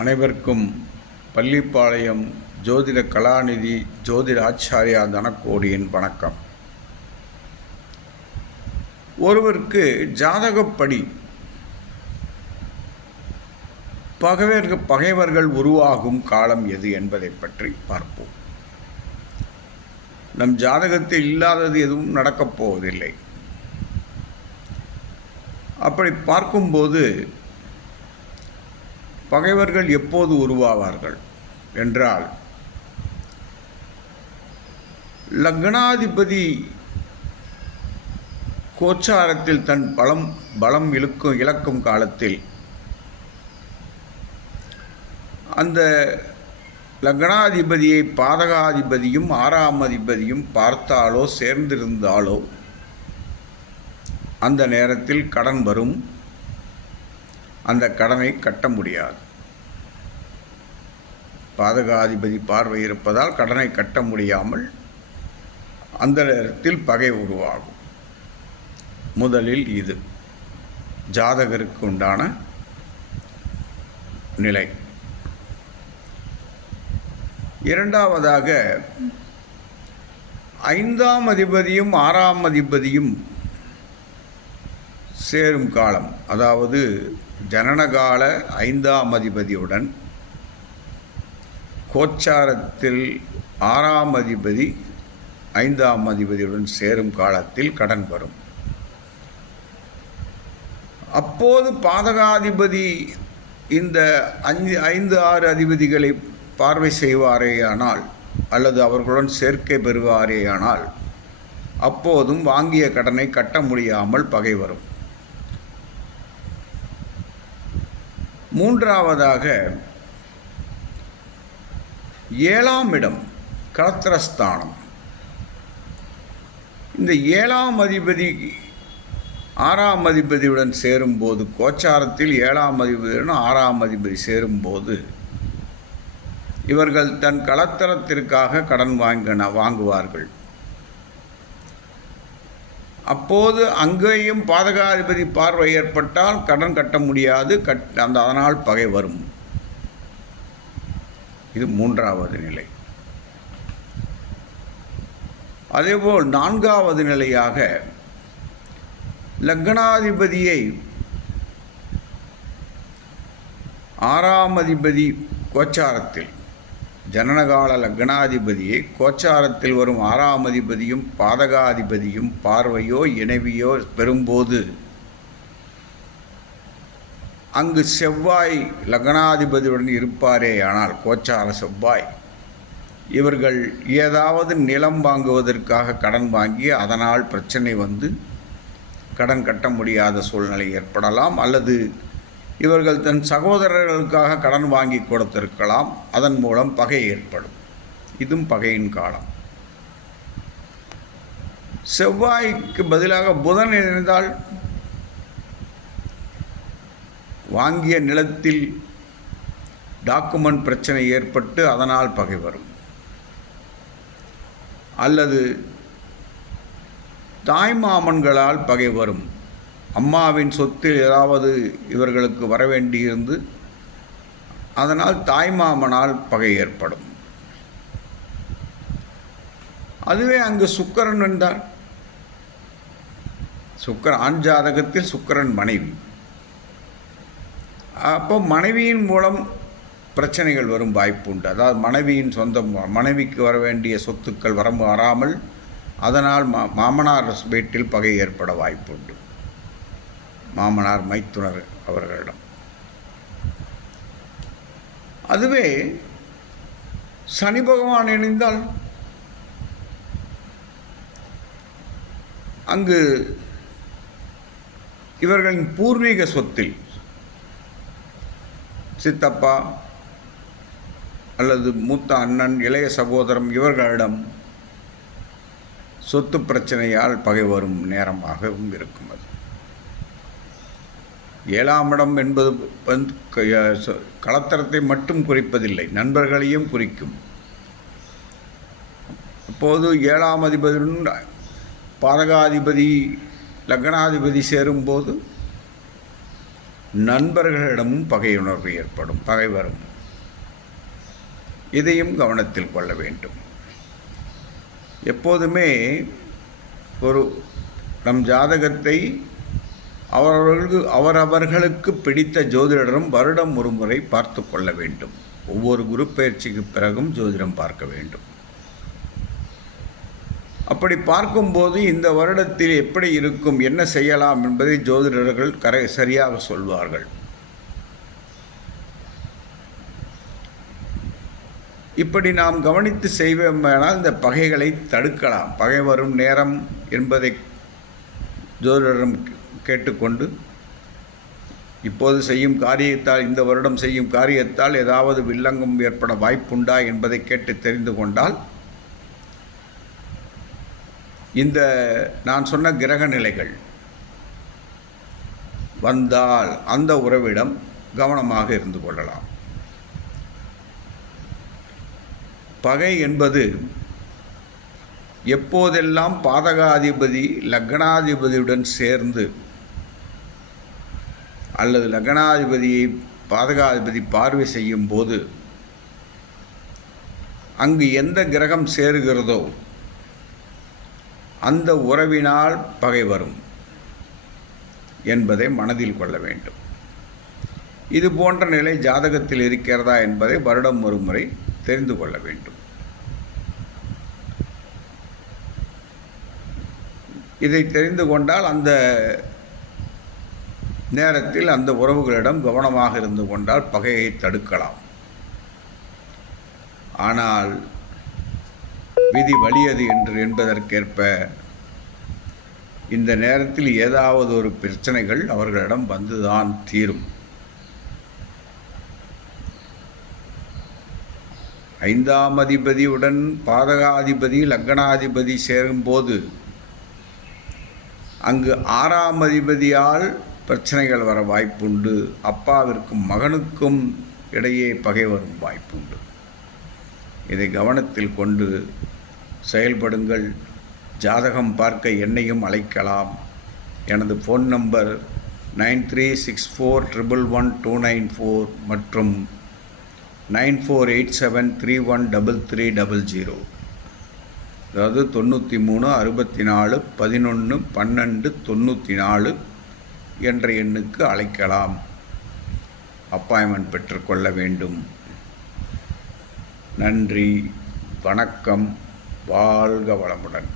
அனைவருக்கும் பள்ளிப்பாளையம் ஜோதிட கலாநிதி ஜோதிட ஆச்சாரியா தனக்கோடியின் வணக்கம். ஒருவருக்கு ஜாதகப்படி பகைவர்கள் பகைவர்கள் உருவாகும் காலம் எது என்பதை பற்றி பார்ப்போம். நம் ஜாதகத்தில் இல்லாதது எதுவும் நடக்கப் போவதில்லை அப்படி பார்க்கும்போது பகைவர்கள் எப்போது உருவாவார்கள் என்றால் லக்னாதிபதி கோச்சாரத்தில் தன் பலம் பலம் இழுக்கும் இழக்கும் காலத்தில் அந்த லக்னாதிபதியை பாதகாதிபதியும் ஆறாம் அதிபதியும் பார்த்தாலோ சேர்ந்திருந்தாலோ அந்த நேரத்தில் கடன் வரும். அந்த கடனை கட்ட முடியாது. பாதகாதிபதி பார்வை இருப்பதால் கடனை கட்ட முடியாமல் அந்த நேரத்தில் பகை உருவாகும். முதலில் இது. ஜாதகருக்கு உண்டான நிலை. இரண்டாவதாக ஐந்தாம் அதிபதியும் ஆறாம் அதிபதியும் சேரும் காலம். அதாவது ஜனனகால ஐந்தாம் அதிபதியுடன் கோச்சாரத்தில் ஆறாம் அதிபதி ஐந்தாம் அதிபதியுடன் சேரும் காலத்தில் கடன் வரும். அப்போது பாதகாதிபதி இந்த அஞ்சு ஐந்து ஆறு அதிபதிகளை பார்வை செய்வாரேயானால் அல்லது அவர்களுடன் சேர்க்கை பெறுவாரேயானால் அப்போதும் வாங்கிய கடனை கட்ட முடியாமல் பகை வரும். மூன்றாவதாக ஏழாம் இடம் கலத்திரஸ்தானம். இந்த ஏழாம் அதிபதி ஆறாம் அதிபதியுடன் சேரும்போது கோச்சாரத்தில் ஏழாம் அதிபதியுடன் ஆறாம் அதிபதி சேரும்போது இவர்கள் தன் கலத்தரத்திற்காக கடன் வாங்கின வாங்குவார்கள். அப்போது அங்கேயும் பாதகாதிபதி பார்வை ஏற்பட்டால் கடன் கட்ட முடியாது கட் அந்த அதனால் பகை வரும். இது மூன்றாவது நிலை. அதேபோல் நான்காவது நிலையாக லக்னாதிபதியை ஆறாம் அதிபதி கோச்சாரத்தில் ஜனனகால லக்னாதிபதியை கோச்சாரத்தில் வரும் ஆறாம் அதிபதியும் பாதகாதிபதியும் பார்வையோ இணைவியோ பெறும்போது அங்கு செவ்வாய் லக்னாதிபதியுடன் இருப்பாரே ஆனால் கோச்சார செவ்வாய். இவர்கள் ஏதாவது நிலம் வாங்குவதற்காக கடன் வாங்கி அதனால் பிரச்சனை வந்து கடன் கட்ட முடியாத சூழ்நிலை ஏற்படலாம் அல்லது இவர்கள் தன் சகோதரர்களுக்காக கடன் வாங்கி கொடுத்திருக்கலாம். அதன் மூலம் பகை ஏற்படும். இதுவும் பகையின் காலம். செவ்வாய்க்கு பதிலாக புதன் இணைந்தால் வாங்கிய நிலத்தில் டாக்குமெண்ட் பிரச்சனை ஏற்பட்டு அதனால் பகை வரும். அல்லது தாய்மாமன்களால் பகை வரும். அம்மாவின் சொத்தில் ஏதாவது இவர்களுக்கு வரவேண்டியிருந்து அதனால் தாய்மாமனால் பகை ஏற்படும். அதுவே அங்கு சுக்கரன் என்றால் சுக்கரன் ஆண் ஜாதகத்தில் சுக்கரன் மனைவி. அப்போ மனைவியின் மூலம் பிரச்சனைகள் வரும் வாய்ப்பு உண்டு அதாவது மனைவியின் சொந்தம் மனைவிக்கு வர வேண்டிய சொத்துக்கள் வர வராமல் அதனால் மா மாமனார் வீட்டில் பகை ஏற்பட வாய்ப்பு உண்டு மாமனார் மைத்துனர் அவர்களிடம். அதுவே சனி பகவான் இணைந்தால் அங்கு இவர்களின் பூர்வீக சொத்தில் சித்தப்பா அல்லது மூத்த அண்ணன் இளைய சகோதரம் இவர்களிடம் சொத்து பிரச்சனையால் பகை வரும் நேரமாகவும் இருக்கும் அது ஏழாம் இடம் என்பது வந்து மட்டும் குறிப்பதில்லை நண்பர்களையும் குறிக்கும். அப்போது ஏழாம் அதிபதியுடன் பாதகாதிபதி லக்னாதிபதி சேரும்போது நண்பர்களிடமும் பகையுணர்வு ஏற்படும் பகை வரும். இதையும் கவனத்தில் கொள்ள வேண்டும். எப்போதுமே ஒரு நம் ஜாதகத்தை அவரவர்களுக்கு அவரவர்களுக்கு பிடித்த ஜோதிடரும் வருடம் ஒரு முறை பார்த்து கொள்ள வேண்டும். ஒவ்வொரு குரு பயிற்சிக்கு பிறகும் ஜோதிடம் பார்க்க வேண்டும். அப்படி பார்க்கும்போது இந்த வருடத்தில் எப்படி இருக்கும் என்ன செய்யலாம் என்பதை ஜோதிடர்கள் கரை சரியாக சொல்வார்கள். இப்படி நாம் கவனித்து செய்வோமானால் இந்த பகைகளை தடுக்கலாம். பகை வரும் நேரம் என்பதை ஜோதிடரிடம் கேட்டுக்கொண்டு இப்போது செய்யும் காரியத்தால் இந்த வருடம் செய்யும் காரியத்தால் ஏதாவது வில்லங்கம் ஏற்பட வாய்ப்புண்டா என்பதை கேட்டு தெரிந்து கொண்டால் இந்த நான் சொன்ன கிரக நிலைகள் வந்தால் அந்த உறவிடம் கவனமாக இருந்து கொள்ளலாம். பகை என்பது எப்போதெல்லாம் பாதகாதிபதி லக்னாதிபதியுடன் சேர்ந்து அல்லது லக்னாதிபதியை பாதகாதிபதி பார்வை செய்யும் போது அங்கு எந்த கிரகம் சேருகிறதோ அந்த உறவினால் பகை வரும் என்பதை மனதில் கொள்ள வேண்டும். இது போன்ற நிலை ஜாதகத்தில் இருக்கிறதா என்பதை வருடம் ஒரு முறை தெரிந்து கொள்ள வேண்டும். இதை தெரிந்து கொண்டால் அந்த நேரத்தில் அந்த உறவுகளிடம் கவனமாக இருந்து கொண்டால் பகையை தடுக்கலாம். ஆனால் விதி வலியது என்று என்பதற்கேற்ப இந்த நேரத்தில் ஏதாவது ஒரு பிரச்சனைகள் அவர்களிடம் வந்துதான் தீரும். ஐந்தாம் அதிபதியுடன் பாதகாதிபதி லக்னாதிபதி சேரும்போது அங்கு ஆறாம் அதிபதியால் பிரச்சனைகள் வர வாய்ப்புண்டு. அப்பாவிற்கும் மகனுக்கும் இடையே பகை வரும் வாய்ப்புண்டு. இதை கவனத்தில் கொண்டு செயல்படுங்கள். ஜாதகம் பார்க்க என்னையும் அழைக்கலாம். எனது phone number nine three six four triple one two nine four மற்றும் nine four eight seven three one double three double zero. அதாவது தொண்ணூற்றி மூணு அறுபத்தி நாலு பதினொன்று பன்னெண்டு தொண்ணூற்றி நாலு என்ற எண்ணுக்கு அழைக்கலாம். அப்பாயின்மெண்ட் பெற்றுக்கொள்ள வேண்டும். நன்றி வணக்கம். வாழ்க வளமுடன்.